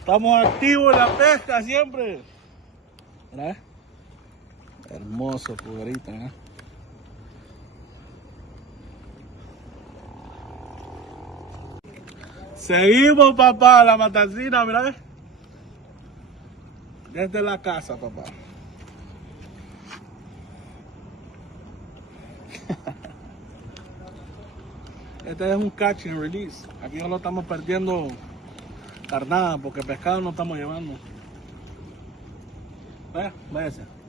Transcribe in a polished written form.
Estamos activos en la pesca siempre. ¿Verdad? Hermoso pulgarita, ¿eh? Seguimos, papá, la matancina, mira. Desde la casa, papá. Este es un catch and release. Aquí no lo estamos perdiendo carnada porque pescado no estamos llevando. Vaya, váyase.